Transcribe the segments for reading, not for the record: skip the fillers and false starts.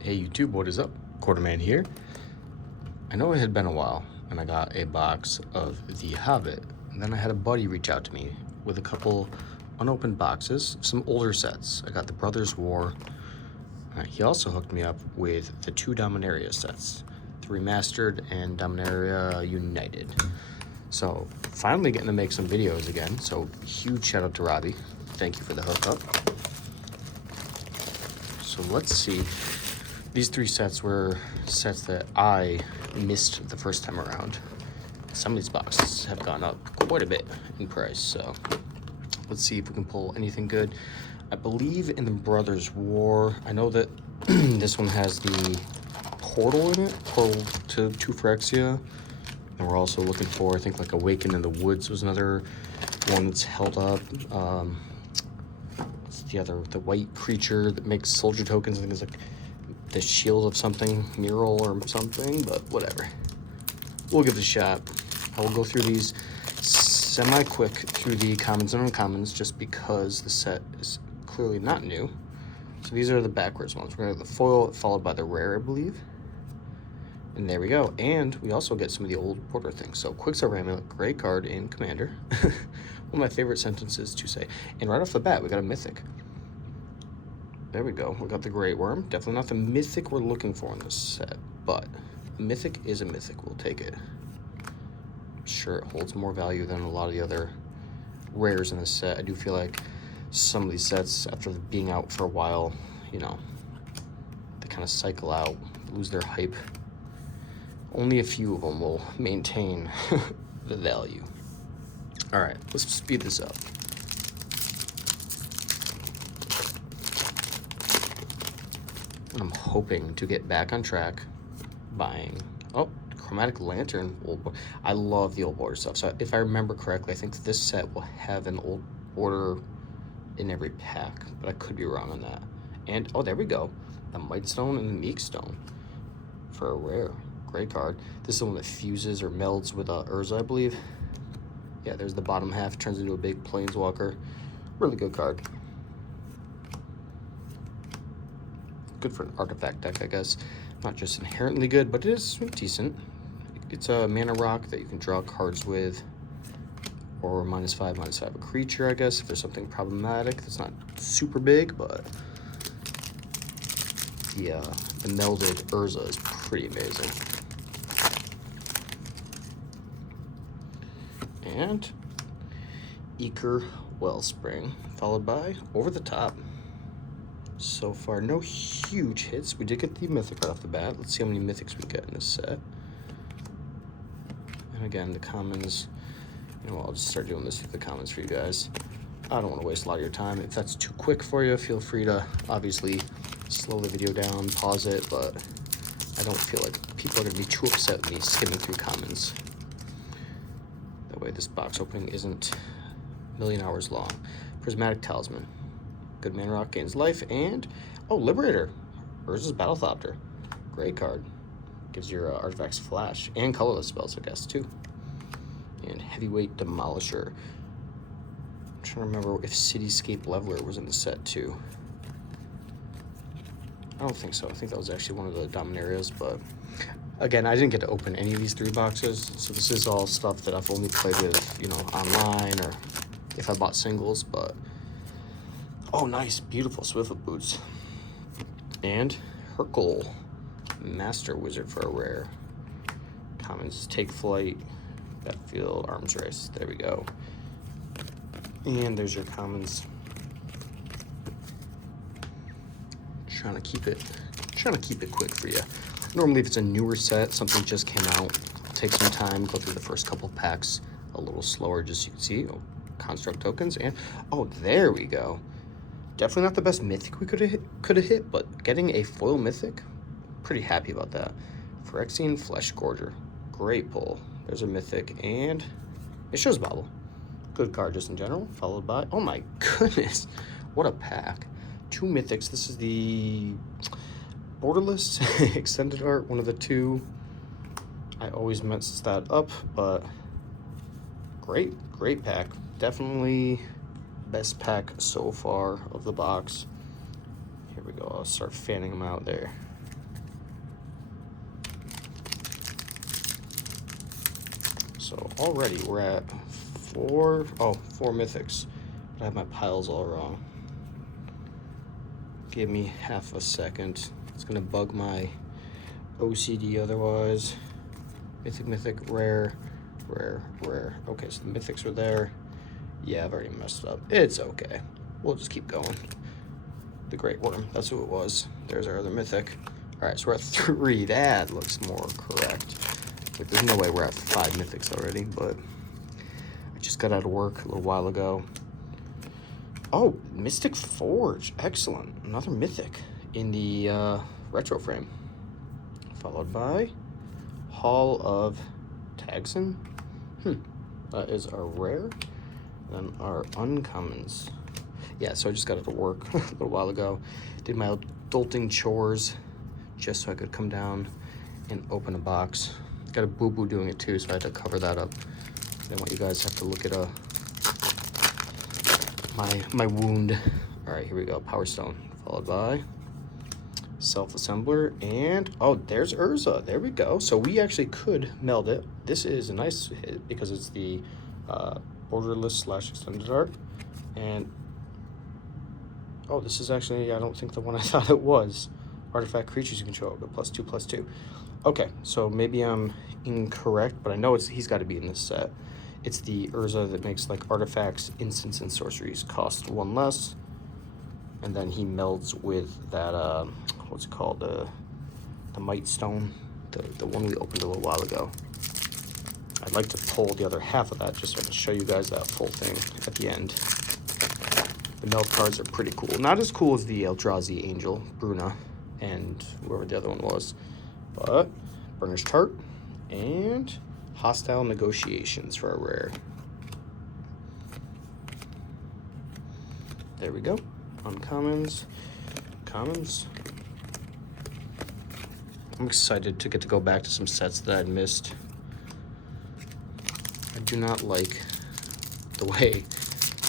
Hey YouTube, what is up? Quarterman here. I know it had been a while and I got a box of The Hobbit, and then I had a buddy reach out to me with a couple unopened boxes, some older sets. I got the Brothers War. He also hooked me up with the two Dominaria sets, the Remastered and Dominaria United. So finally getting to make some videos again, so huge shout out to Robbie. Thank you for the hookup. So let's see. These three sets were sets that I missed the first time around. Some of these boxes have gone up quite a bit in price, so let's see if we can pull anything good. I believe in the Brothers War, I know that this one has the portal in it, portal to Phyrexia. And we're also looking for, I think, like Awaken in the Woods was another one that's held up. What's the other, the white creature that makes soldier tokens? I think it's like the shield of something, mural or something, but whatever. We'll give it a shot. I will go through these semi-quick through the commons and uncommons just because the set is clearly not new. So these are the backwards ones. We're gonna have the foil followed by the rare, I believe. And there we go. And we also get some of the old Porter things. So Quicksilver Amulet, great card in Commander. One of my favorite sentences to say. And right off the bat, we got a Mythic. There we go. We got the Great Worm. Definitely not the Mythic we're looking for in this set, but a Mythic is a Mythic. We'll take it. I'm sure it holds more value than a lot of the other rares in this set. I do feel like some of these sets, after being out for a while, you know, they kind of cycle out, lose their hype. Only a few of them will maintain the value. All right, let's speed this up. And I'm hoping to get back on track buying, oh, Chromatic Lantern, old border. I love the old border stuff. So if I remember correctly, I think this set will have an old border in every pack, but I could be wrong on that. And, oh, there we go. The Mightstone and the Meek Stone for a rare. Great card. This is the one that fuses or melds with Urza, I believe. Yeah, there's the bottom half, turns into a big planeswalker. Really good card. Good for an artifact deck, I guess. Not just inherently good, but it is decent. It's a mana rock that you can draw cards with, or -5/-5 a creature, I guess, if there's something problematic that's not super big, but the melded Urza is pretty amazing. And Eker Wellspring, followed by Over the Top. So far, no huge hits. We did get the Mythic right off the bat. Let's see how many Mythics we get in this set. And again, the commons, you know, I'll just start doing this with the commons for you guys. I don't want to waste a lot of your time. If that's too quick for you, feel free to obviously slow the video down, pause it, but I don't feel like people are going to be too upset with me skimming through commons. That way this box opening isn't a million hours long. Prismatic Talisman. Good mana rock, gains life, and, oh, Liberator. Urza's Battlethopter. Great card. Gives your artifacts flash, and colorless spells, I guess, too. And Heavyweight Demolisher. I'm trying to remember if Cityscape Leveler was in the set, too. I don't think so. I think that was actually one of the Dominarias, but again, I didn't get to open any of these three boxes, so this is all stuff that I've only played with, you know, online, or if I bought singles, but oh, nice, beautiful Swiftfoot Boots. And Hercule, Master Wizard for a rare. Commons, Take Flight, Battlefield, Arms Race. There we go. And there's your commons. Trying to keep it quick for you. Normally, if it's a newer set, something just came out, take some time, go through the first couple packs a little slower, just so you can see. Oh, construct tokens, and oh, there we go. Definitely not the best Mythic we could have hit, but getting a foil Mythic, pretty happy about that. Phyrexian Flesh Gorger, great pull. There's a Mythic, and it shows Bobble. Good card just in general, followed by, oh my goodness, what a pack. Two Mythics. This is the Borderless Extended Art, one of the two. I always mess that up, but great pack. Definitely best pack so far of the box. Here we go. I'll start fanning them out there. So already we're at four mythics. But I have my piles all wrong. Give me half a second. It's gonna bug my OCD otherwise. Mythic, rare. Okay, so the mythics are there. Yeah, I've already messed up. It's okay. We'll just keep going. The Great Worm, that's who it was. There's our other mythic. All right, so we're at 3. That looks more correct. Like, there's no way we're at 5 mythics already, but I just got out of work a little while ago. Oh, Mystic Forge, excellent. Another mythic in the retro frame. Followed by Hall of Tagson. That is our rare. Then our uncommons. Yeah, so I just got out of work a little while ago. Did my adulting chores just so I could come down and open a box. Got a boo-boo doing it too, so I had to cover that up. I didn't want you guys to have to look at my wound. All right, here we go. Power Stone, followed by Self-Assembler, and oh, there's Urza. There we go. So we actually could meld it. This is a nice hit because it's the borderless / extended art, and oh, this is actually, I don't think the one I thought it was. Artifact creatures you control, go +2/+2. Okay, so maybe I'm incorrect, but I know he's got to be in this set. It's the Urza that makes like artifacts, instants, and sorceries cost 1 less, and then he melds with that what's it called, the Might Stone, the one we opened a little while ago. I'd like to pull the other half of that just so I can show you guys that full thing at the end. The meld cards are pretty cool. Not as cool as the Eldrazi Angel, Bruna, and whoever the other one was. But Burner's Tart and Hostile Negotiations for a rare. There we go. Uncommons, commons. I'm excited to get to go back to some sets that I'd missed. I do not like the way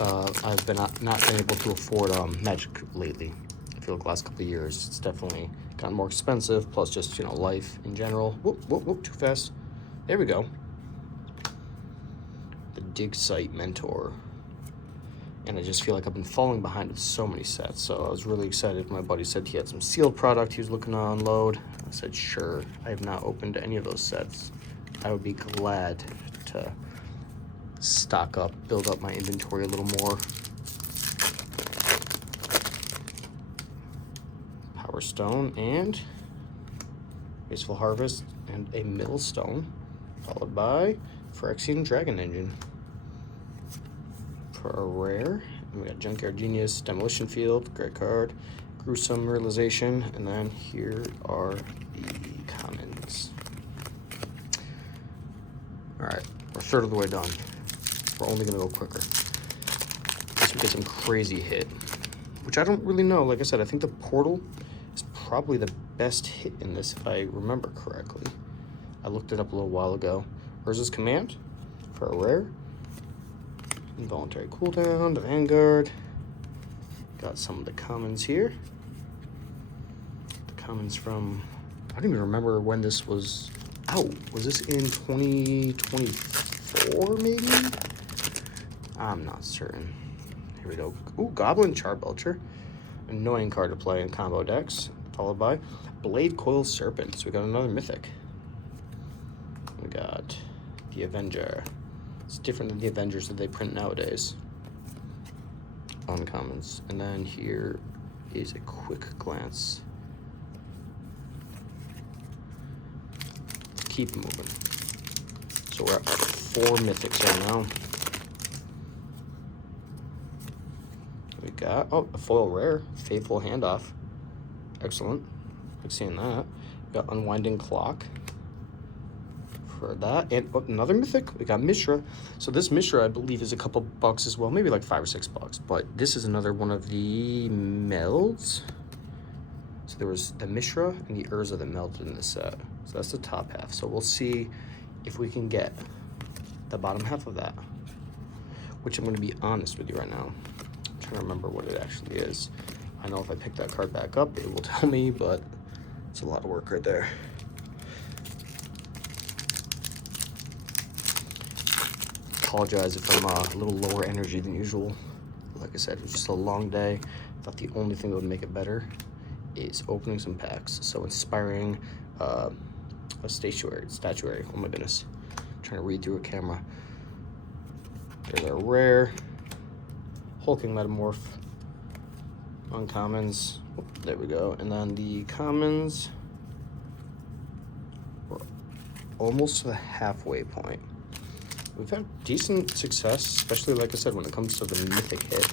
I've been not been able to afford Magic lately. I feel like the last couple of years it's definitely gotten more expensive, plus just, you know, life in general. Whoop, too fast. There we go. The Dig Site Mentor. And I just feel like I've been falling behind with so many sets, so I was really excited. My buddy said he had some sealed product he was looking to unload. I said, sure. I have not opened any of those sets. I would be glad to stock up, build up my inventory a little more. Power Stone and Graceful Harvest and a Millstone, followed by Phyrexian Dragon Engine. For a rare, and we got Junkyard Genius, Demolition Field, great card, Gruesome Realization, and then here are the commons. All right, we're a third of the way done. We're only gonna go quicker. Unless we get some crazy hit, which I don't really know. Like I said, I think the Portal is probably the best hit in this, if I remember correctly. I looked it up a little while ago. Urza's Command for a rare. Involuntary cooldown, the Vanguard. Got some of the commons here. The commons from, I don't even remember when this was out. Was this in 2024 maybe? I'm not certain. Here we go. Ooh, Goblin Charbelcher. Annoying card to play in combo decks. Followed by Blade Coil Serpent. So we got another mythic. We got the Avenger. It's different than the Avengers that they print nowadays. Uncommons. And then here is a quick glance. Let's keep moving. So we're at 4 mythics right now. We got, oh, a foil rare. Faithful Handoff. Excellent. Like seeing that. We got Unwinding Clock. For that, and oh, another mythic. We got Mishra. So this Mishra, I believe, is a couple bucks as well, maybe like $5 or $6. But this is another one of the melds. So there was the Mishra and the Urza that melded in this set. So that's the top half. So we'll see if we can get the bottom half of that. Which I'm going to be honest with you right now. I'm trying to remember what it actually is. I know if I pick that card back up, it will tell me, but it's a lot of work right there. apologize if I'm a little lower energy than usual. Like I said, it was just a long day. I thought the only thing that would make it better is opening some packs. So inspiring, a statuary. Oh my goodness, I'm trying to read through a camera. There's our rare hulking metamorph, uncommons. Oh, there we go. And then the commons. We're almost to the halfway point. We've had decent success, especially like I said, when it comes to the mythic hit.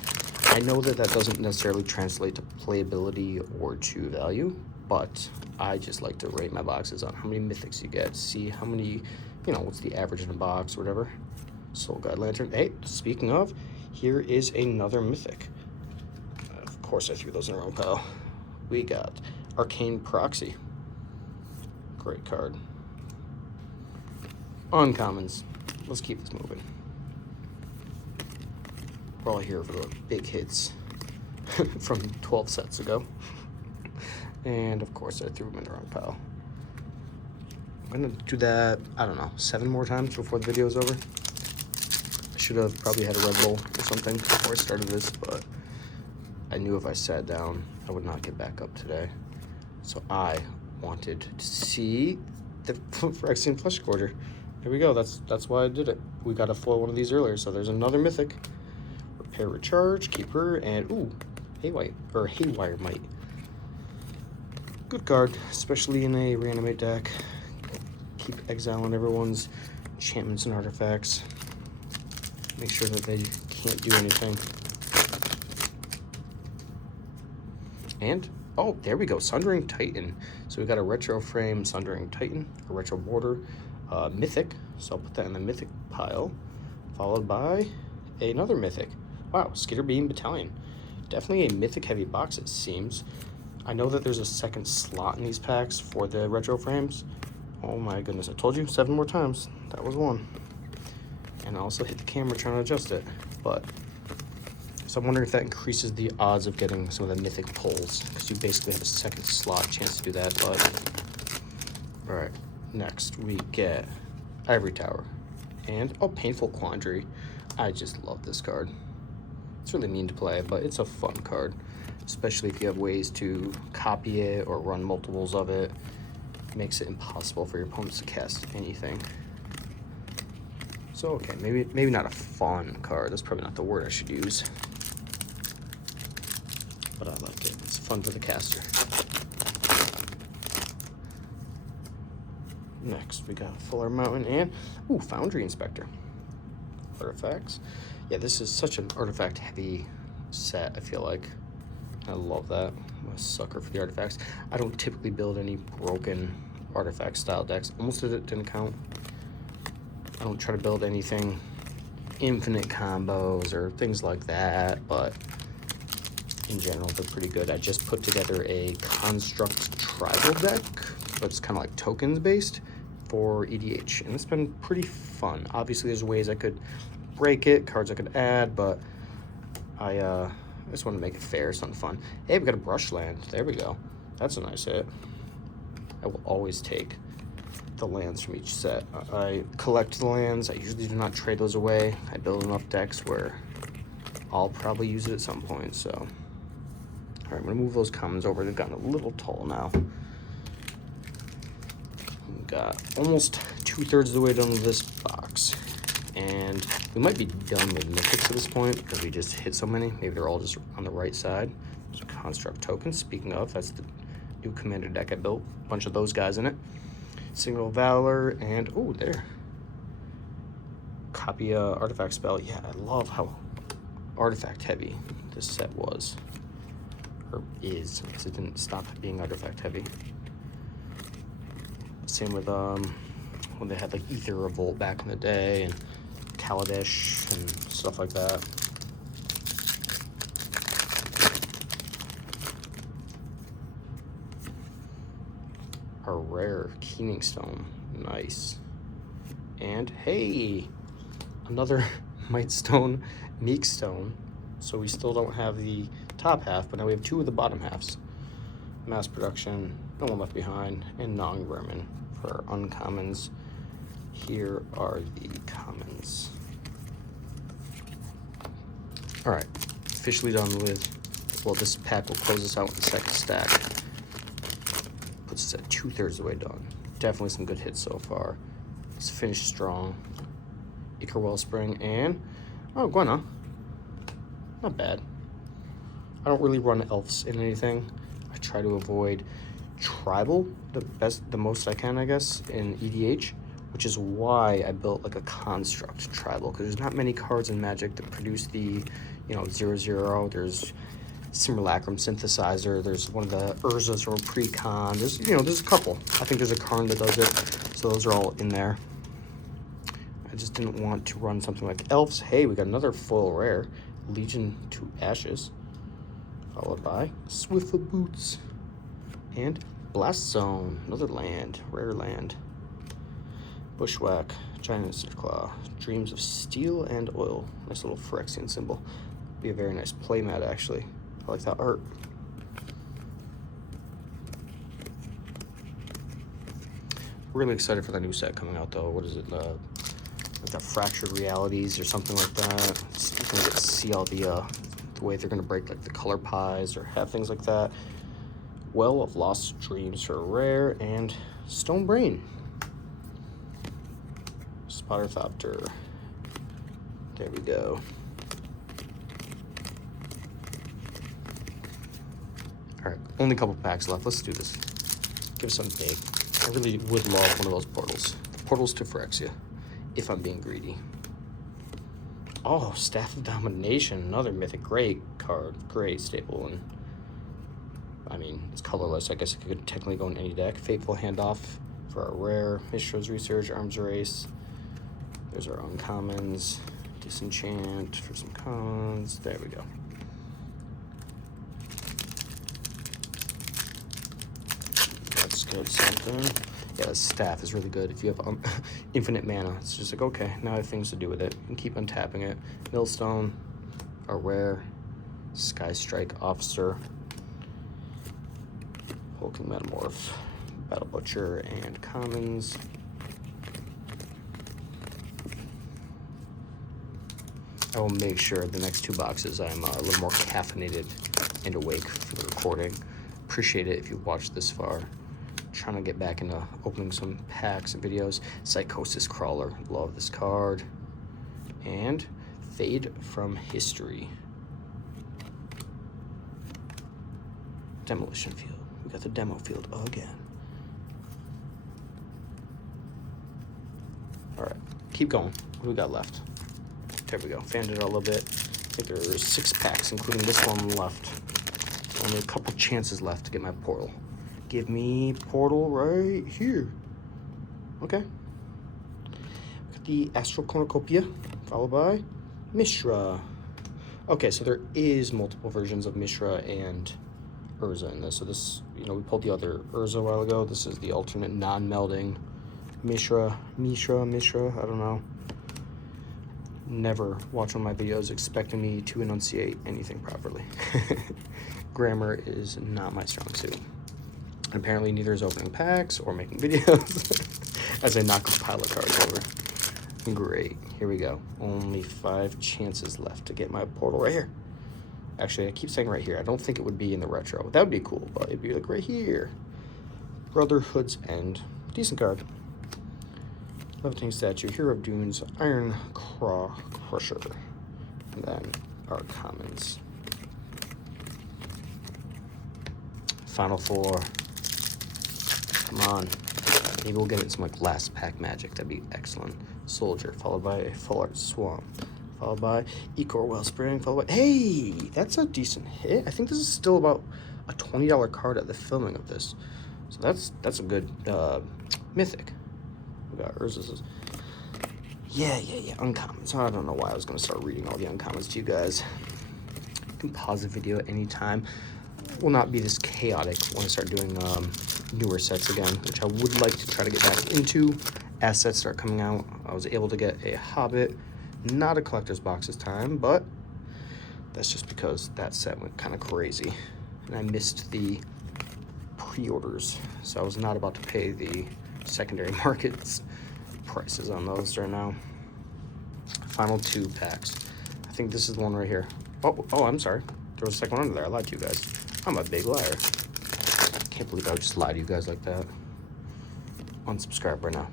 I know that that doesn't necessarily translate to playability or to value, but I just like to rate my boxes on how many mythics you get, see how many, you know, what's the average in a box or whatever. Soul Guide Lantern. Hey, speaking of, here is another mythic. Of course I threw those in a row, pal. We got Arcane Proxy. Great card. Uncommons. Let's keep this moving. We're all here for the big hits from 12 sets ago. And of course I threw them in the wrong pile. I'm gonna do that, I don't know, 7 more times before the video is over. I should have probably had a Red Bull or something before I started this, but I knew if I sat down, I would not get back up today. So I wanted to see the Phyrexian Flesh Gorger. There we go, that's why I did it. We got a foil one of these earlier, so there's another mythic. Repair, recharge, keep her, and ooh, Haywire Might. Good card, especially in a reanimate deck. Keep exiling everyone's enchantments and artifacts. Make sure that they can't do anything. And, oh, there we go, Sundering Titan. So we got a retro frame Sundering Titan, a retro border, mythic. So I'll put that in the mythic pile, followed by another mythic. Wow, Skitterbeam Battalion. Definitely a mythic heavy box, it seems. I know that there's a second slot in these packs for the retro frames. Oh my goodness, I told you 7 more times. That was one. And I also hit the camera trying to adjust it. But, so I'm wondering if that increases the odds of getting some of the mythic pulls, because you basically have a second slot chance to do that. But, all right, next we get Ivory Tower. And, oh, Painful Quandary. I just love this card. It's really mean to play, but it's a fun card, especially if you have ways to copy it or run multiples of it. It makes it impossible for your opponents to cast anything. So, okay, maybe not a fun card. That's probably not the word I should use. But I like it. It's fun for the caster. Next, we got Fuller Mountain and, ooh, Foundry Inspector. Artifacts. Yeah, this is such an artifact-heavy set, I feel like. I love that. I'm a sucker for the artifacts. I don't typically build any broken artifact-style decks. Almost didn't count. I don't try to build anything infinite combos or things like that, but in general, they're pretty good. I just put together a Construct Tribal deck, but it's kind of like tokens-based for EDH, and it's been pretty fun. Obviously, there's ways I could break it, cards I could add, but I just want to make it fair, something fun. Hey, we got a Brushland. There we go. That's a nice hit. I will always take the lands from each set. I collect the lands. I usually do not trade those away. I build enough decks where I'll probably use it at some point, so. All right, I'm gonna move those commons over. They've gotten a little tall now. We've got almost 2/3 of the way done with this box. And we might be done with mythics at this point because we just hit so many. Maybe they're all just on the right side. So Construct Tokens, speaking of, that's the new commander deck I built. A bunch of those guys in it. Single Valor and, oh, there. Copy artifact spell. Yeah, I love how artifact heavy this set was. Or is, because it didn't stop being artifact heavy. Same with when they had like Ether Revolt back in the day and Kaladesh and stuff like that. A rare Keening Stone. Nice. And hey, another Might Stone, Meek Stone. So we still don't have the top half, but now we have 2 of the bottom halves. Mass Production, No One Left Behind, and Gnawing Vermin for our uncommons. Here are the commons. All right, officially done with, well, this pack will close us out with the second stack. Puts us at 2/3 of the way done. Definitely some good hits so far. Let's finish strong. Ichor Wellspring and, oh, Gwenna. Not bad. I don't really run elves in anything. I try to avoid tribal the most I can, I guess, in EDH, which is why I built like a construct tribal, because there's not many cards in Magic that produce the, 0/0. There's Simulacrum Synthesizer. There's one of the Urzas from a Precon. There's a couple. I think there's a Karn that does it. So those are all in there. I just didn't want to run something like Elves. Hey, we got another foil rare. Legion to Ashes. Followed by Swift of Boots. And Blast Zone. Another land. Rare land. Bushwhack. Giant Claw. Dreams of Steel and Oil. Nice little Phyrexian symbol. Be a very nice playmat, actually. I like that art. Really excited for the new set coming out, though. What is it? Like the Fractured Realities or something like that. I'm gonna get to see all the way they're gonna break like the color pies or have things like that. Well of Lost Dreams for a rare, and Stone Brain. Spotterthopter. There we go. All right, only a couple packs left. Let's do this. Give us something big. I really would love one of those portals. Portals to Phyrexia, if I'm being greedy. Oh, Staff of Domination, another Mythic Gray card. Great staple, and I mean, it's colorless. I guess it could technically go in any deck. Fateful Handoff for our rare. Mishra's Research, Arms Race. There's our uncommons. Disenchant for some cons. There we go. That's good, something. Yeah, the staff is really good. If you have infinite mana, it's just like, okay, now I have things to do with it. You can keep untapping it. Millstone, a rare. Sky Strike Officer. Hulking Metamorph. Battle Butcher, and commons. I will make sure the next two boxes I'm a little more caffeinated and awake for the recording. Appreciate it if you've watched this far. Trying to get back into opening some packs and videos. Psychosis Crawler, love this card. And Fade from History. Demolition Field. We got the demo field again. All right, keep going. What do we got left? There we go. Fanned it out a little bit. I think there's 6 packs, including this one left. Only a couple chances left to get my portal. Give me portal right here. Okay. Got the Astral Cornucopia, followed by Mishra. Okay, so there is multiple versions of Mishra and Urza in this. So this, we pulled the other Urza a while ago. This is the alternate non-melding Mishra, I don't know. Never watch one of my videos expecting me to enunciate anything properly. Grammar is not my strong suit. And apparently neither is opening packs or making videos as I knock a pile of cards over. Great, here we go. Only 5 chances left to get my portal right here. Actually, I keep saying right here. I don't think it would be in the retro. That would be cool, but it'd be like right here. Brotherhood's End. Decent card. Levitating Statue, Hero of Dunes, Iron Crusher, and then our commons. Final 4. Come on. Maybe we'll get it in some like last pack magic. That'd be excellent. Soldier, followed by a Full Art Swamp, followed by Ichor Wellspring, followed by, hey, that's a decent hit. I think this is still about a $20 card at the filming of this. So that's a good mythic. We got Urza's. Yeah. Uncommons. I don't know why I was going to start reading all the uncommons to you guys. You can pause the video at any time. It will not be this chaotic when I start doing newer sets again, which I would like to try to get back into as sets start coming out. I was able to get a Hobbit, not a collector's box this time, but that's just because that set went kind of crazy. And I missed the pre-orders, so I was not about to pay the secondary markets prices on those right now. Final 2 packs. I think this is the one right here. Oh, I'm sorry. There was a second one under there. I lied to you guys. I'm a big liar. Can't believe I would just lie to you guys like that. Unsubscribe right now.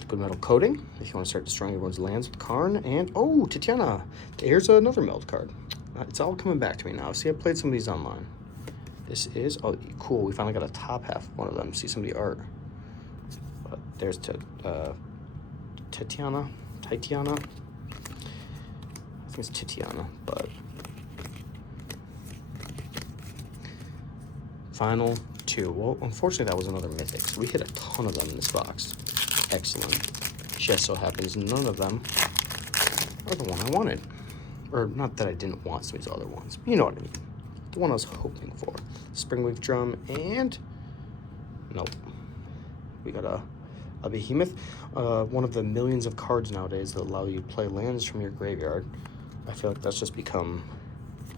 Liquid metal coating. If you want to start destroying everyone's lands with Karn. And, oh, Tatiana. Here's another meld card. It's all coming back to me now. See, I played some of these online. This is, oh, cool. We finally got a top half of one of them. See some of the art. There's Tatiana. I think it's Tatiana, but final 2. Well, unfortunately, that was another mythic. So we hit a ton of them in this box. Excellent. Just so happens none of them are the one I wanted. Or not that I didn't want some of these other ones. But you know what I mean. The one I was hoping for. Springwave Drum and... Nope. We got a behemoth. One of the millions of cards nowadays that allow you to play lands from your graveyard. I feel like that's just become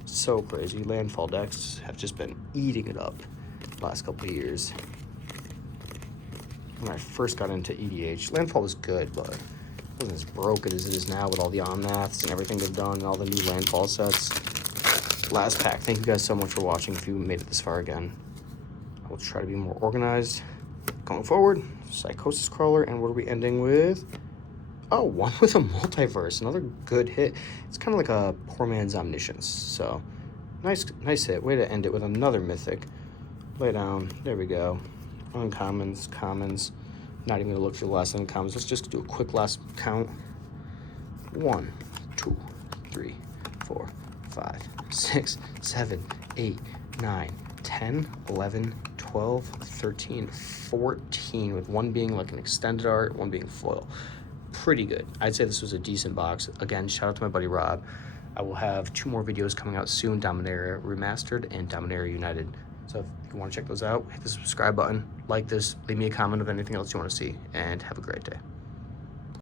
so crazy. Landfall decks have just been eating it up the last couple of years. When I first got into EDH, Landfall was good, but it wasn't as broken as it is now with all the Omnaths and everything they've done and all the new Landfall sets. Last pack. Thank you guys so much for watching. If you made it this far again, I will try to be more organized going forward. Psychosis Crawler, and what are we ending with? Oh, one with a multiverse. Another good hit. It's kind of like a poor man's Omniscience. So, nice hit. Way to end it with another mythic. Lay down. There we go. Uncommons, commons. Not even gonna look for the last uncommons. Let's just do a quick last count. 1, 2, 3, 4, 5, 6, 7, 8, 9, 10, 11, 12, 13, 14, with one being like an extended art, one being foil. Pretty good. I'd say this was a decent box. Again, shout out to my buddy Rob. I will have 2 more videos coming out soon, Dominaria Remastered and Dominaria United. So if you want to check those out, hit the subscribe button, like this, leave me a comment of anything else you want to see, and have a great day.